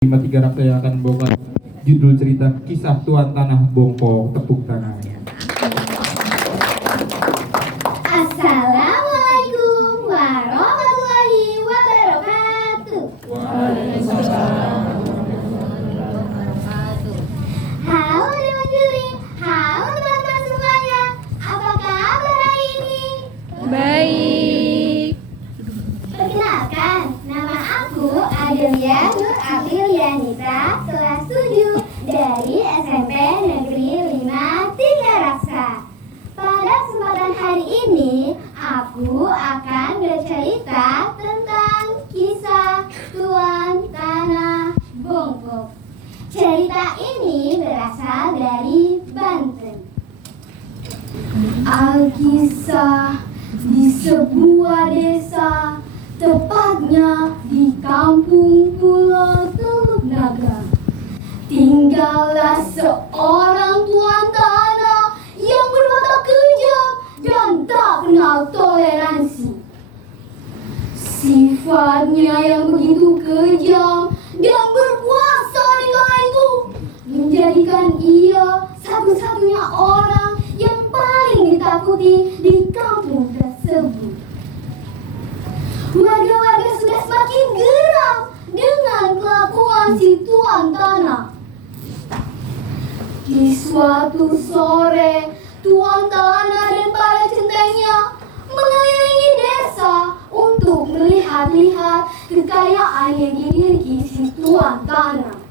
Tiga Raksasa akan membawakan judul cerita Kisah Tuan Tanah Bongko. Tepuk tangannya. Assalamualaikum warahmatullahi wabarakatuh. Halo Dewan Juri, halo teman-teman semuanya. Apa kabar hari ini? Baik. Perkenalkan, nama aku Adelia Nur Aprilianita, kelas 7 dari SMP Negeri 5 Tiga Raksa. Pada kesempatan hari ini, aku akan bercerita tentang kisah Tuan Tanah Bongko. Cerita ini berasal dari Banten. Alkisah di sebuah desa, tepatnya di kampung Pulau Teluk Naga, tinggallah seorang tuan tanah yang berwatak kejam dan tak kenal toleransi. Sifatnya yang begitu kejam dan berkuasa di kala itu menjadikan ia satu-satunya orang yang paling ditakuti di kampung tersebut. Warga-warga sudah semakin geram dengan kelakuan si tuan tanah. Di suatu sore, tuan tanah dan para centengnya mengelilingi desa untuk melihat-lihat kekayaan yang dimiliki si tuan tanah.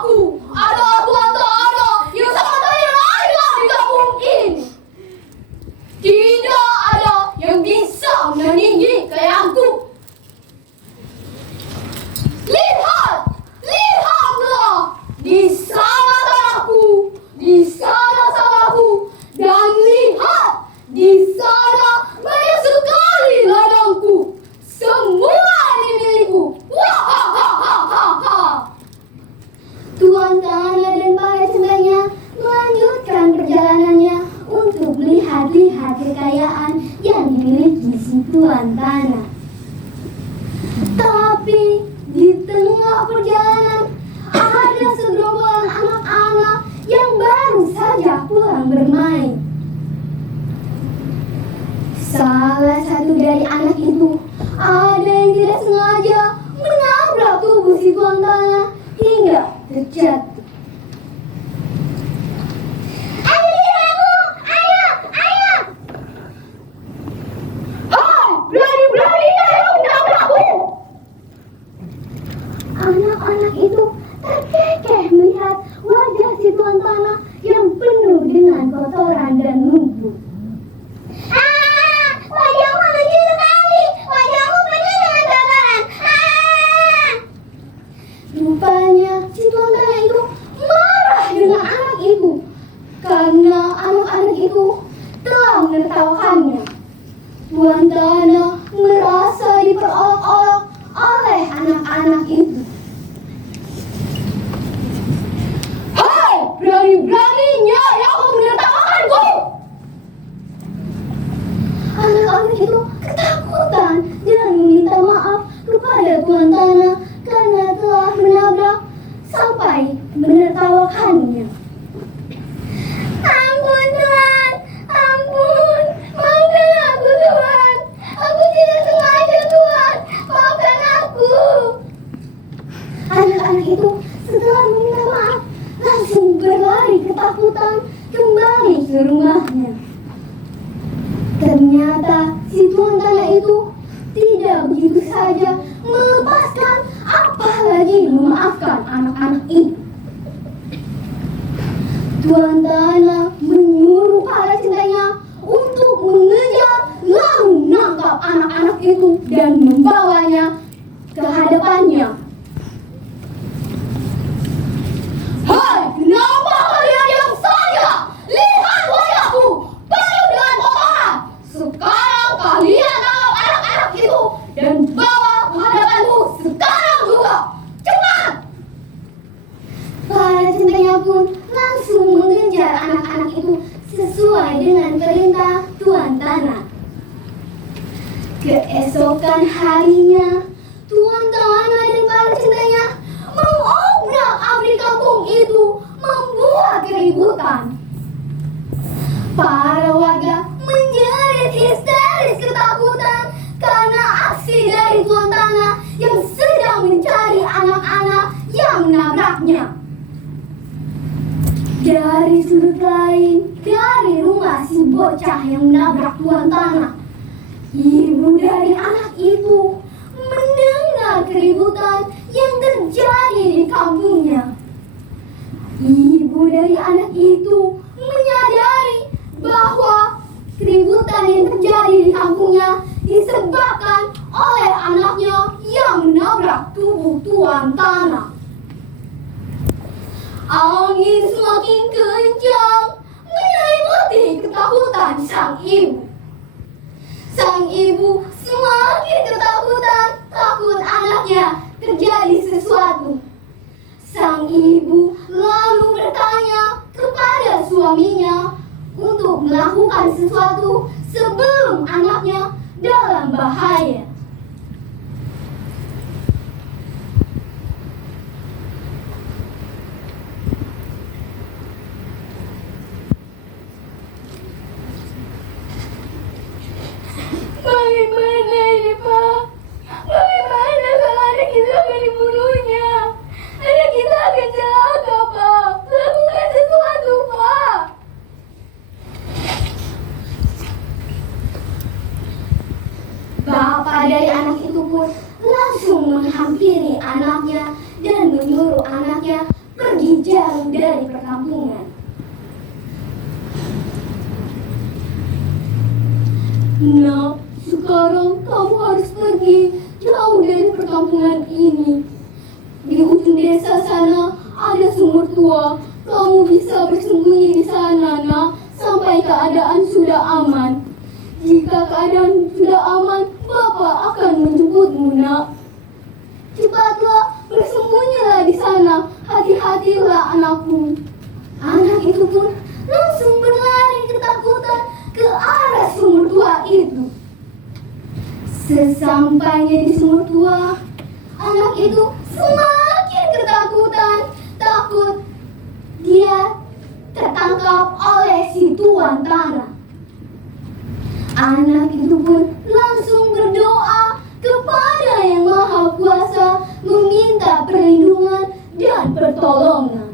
Aku adalah tuan tanah yang sangat raya di kampung ini. Tidak ada yang bisa menandingi kekayaanku. Lihatlah, di sana tanahku, di sana sawahku, dan lihat, di sana banyak sekali ladangku. Semua ini milikku. Tuan tanah dan para centengnya melanjutkan perjalanannya untuk melihat-lihat kekayaan yang dimiliki si tuan tanah. Tapi di tengah perjalanan ada segerombolan anak-anak yang baru saja pulang bermain. Salah satu dari anak itu ada yang tidak sengaja menabrak tubuh si tuan tanah hingga terjatuh. Anak-anak itu terkekeh melihat wajah si tuan tanah yang penuh dengan kotoran dan lumpur. Wajahmu lucu sekali, wajahmu penuh dengan kotoran. Rupanya si tuan tanah itu marah dengan anak itu karena anak-anak itu telah menertawakannya. Tuan tanah merasa diperolok-olok oleh anak-anak itu. Hei, berani-beraninya yang kau menertawakanku! Anak-anak itu ketakutan dan meminta maaf kepada tuan tanah karena telah menabrak sampai menertawakannya. Ampun Tuan, ampun, maafkan aku Tuan. Aku tidak sengaja Tuan, maafkan aku. Anak-anak itu setelah meminta maaf langsung berlari ketakutan kembali ke rumahnya. Ternyata si tuan tanah itu tidak begitu saja melepaskan, apalagi memaafkan anak-anak itu. Tuan tanah menyuruh para centengnya untuk mengejar lalu menangkap anak-anak itu dan membawanya ke hadapannya. Hai, kenapa kalian diam saja? Lihat wajahku penuh dengan kotoran. Sekarang kalian tangkap anak-anak itu dan bawa ke hadapanku sekarang juga. Cepat! Para centengnya pun langsung anak-anak itu sesuai dengan perintah Tuan Tanah. Keesokan harinya, Tuan Tanah dan para centanya mengobrak-abrik kampung itu, membuat keributan. Para warga menjerit histeris ketakutan karena aksi dari Tuan Tanah yang sedang mencari anak-anak yang menabraknya. Dari sudut lain, dari rumah si bocah yang menabrak Tuan Tanah, ibu dari anak itu mendengar keributan yang terjadi di kampungnya. Ibu dari anak itu menyadari bahwa keributan yang terjadi di kampungnya disebabkan oleh anaknya yang menabrak tubuh Tuan Tanah. Angin semakin kencang menyelimuti ketakutan sang ibu. Sang ibu semakin ketakutan, takut anaknya terjadi sesuatu. Sang ibu lalu bertanya kepada suaminya untuk melakukan sesuatu sebelum anaknya dalam bahaya. Bagaimana ini, Pak? Bagaimana kalau anak kita akan dibunuhnya? Anak kita akan celaka, Pak. Lakukan sesuatu, Pak. Bapak dari anak itu pun langsung menghampiri anaknya dan menyuruh anaknya pergi jauh dari perkampungan. Nak, sekarang kamu harus pergi jauh dari perkampungan ini. Di ujung desa sana ada sumur tua. Kamu bisa bersembunyi di sana, Nak, sampai keadaan sudah aman. Jika keadaan sudah aman, Bapak akan menjemputmu, Nak. Cepatlah, bersembunyilah di sana. Hati-hatilah, anakku. Anak itu pun langsung berlari ketakutan ke arah sumur tua itu. Sesampainya di sumur tua, anak itu semakin ketakutan, takut dia tertangkap oleh si Tuan Tanah. Anak itu pun langsung berdoa kepada Yang Maha Kuasa, meminta perlindungan dan pertolongan.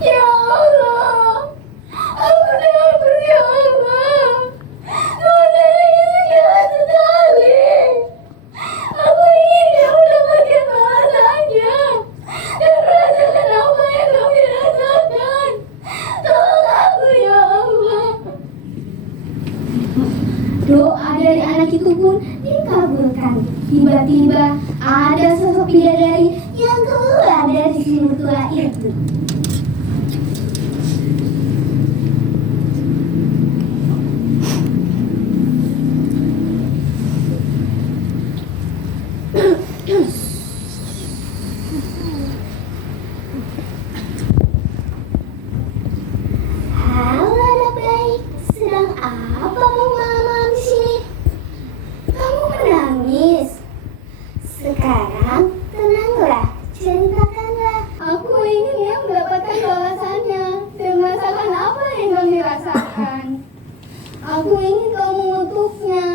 Ya Allah, aku takut ya Allah. Tuhan ini jahat sekali. Aku ingin dia mendapatkan balasannya dan merasakan apa yang kami rasakan. Tolong aku ya Allah. Doa dari anak itu pun dikabulkan. Tiba-tiba ada sosok bidadari yang keluar dari sumur tua itu. Halo anak baik, sedang apa malam-malam di sini? Kamu menangis. Sekarang tenanglah, ceritakanlah. Aku ingin ya mendapatkan balasannya dan merasakan apa yang kami rasakan. Aku ingin kau mengutuknya.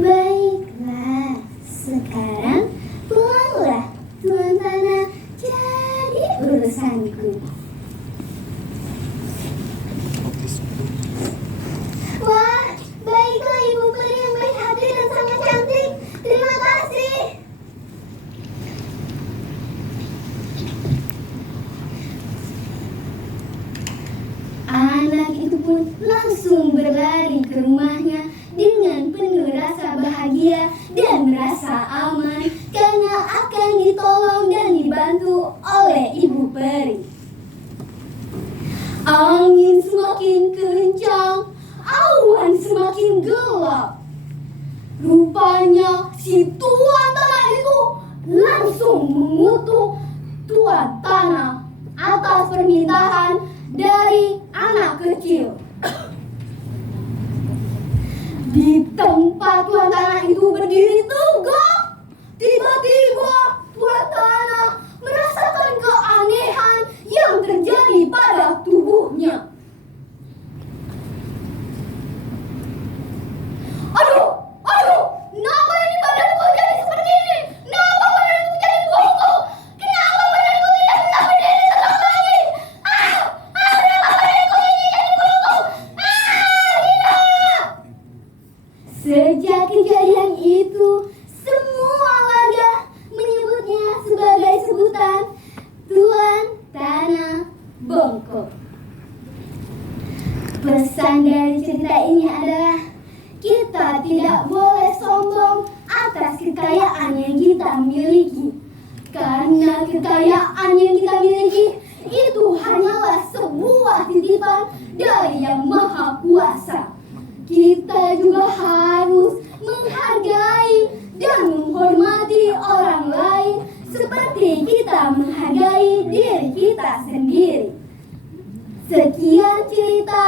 Baiklah, sekarang pulanglah, Tuan Tanah, jadi urusanku. Wah, baiklah ibu peri yang baik hati dan sangat cantik. Terima kasih. Anak itu pun langsung berlari ke rumahnya dengan penuh rasa bahagia dan merasa aman karena akan ditolong dan dibantu oleh ibu peri. Angin semakin kencang semakin gelap. Rupanya si tuan tanah itu langsung mengutuk tuan tanah atas permintaan dari anak kecil. Di tempat tuan tanah itu berdiri tegak, tiba-tiba tuan tanah merasakan keanehan yang terjadi pada tubuhnya. Aduh, kenapa ini badanku jadi seperti ini? Kenapa badanku jadi bungkuk? Kenapa badanku tidak bisa berdiri tegak lagi? Kenapa badanku ini jadi bungkuk? Tidak! Sejak kejadian itu, semua warga menyebutnya sebagai sebutan Tuan Tanah Bongkok. Pesan dari cerita ini adalah kita tidak boleh sombong atas kekayaan yang kita miliki. Karena kekayaan yang kita miliki itu hanyalah sebuah titipan dari Yang Maha Kuasa. Kita juga harus menghargai dan menghormati orang lain seperti kita menghargai diri kita sendiri. Sekian cerita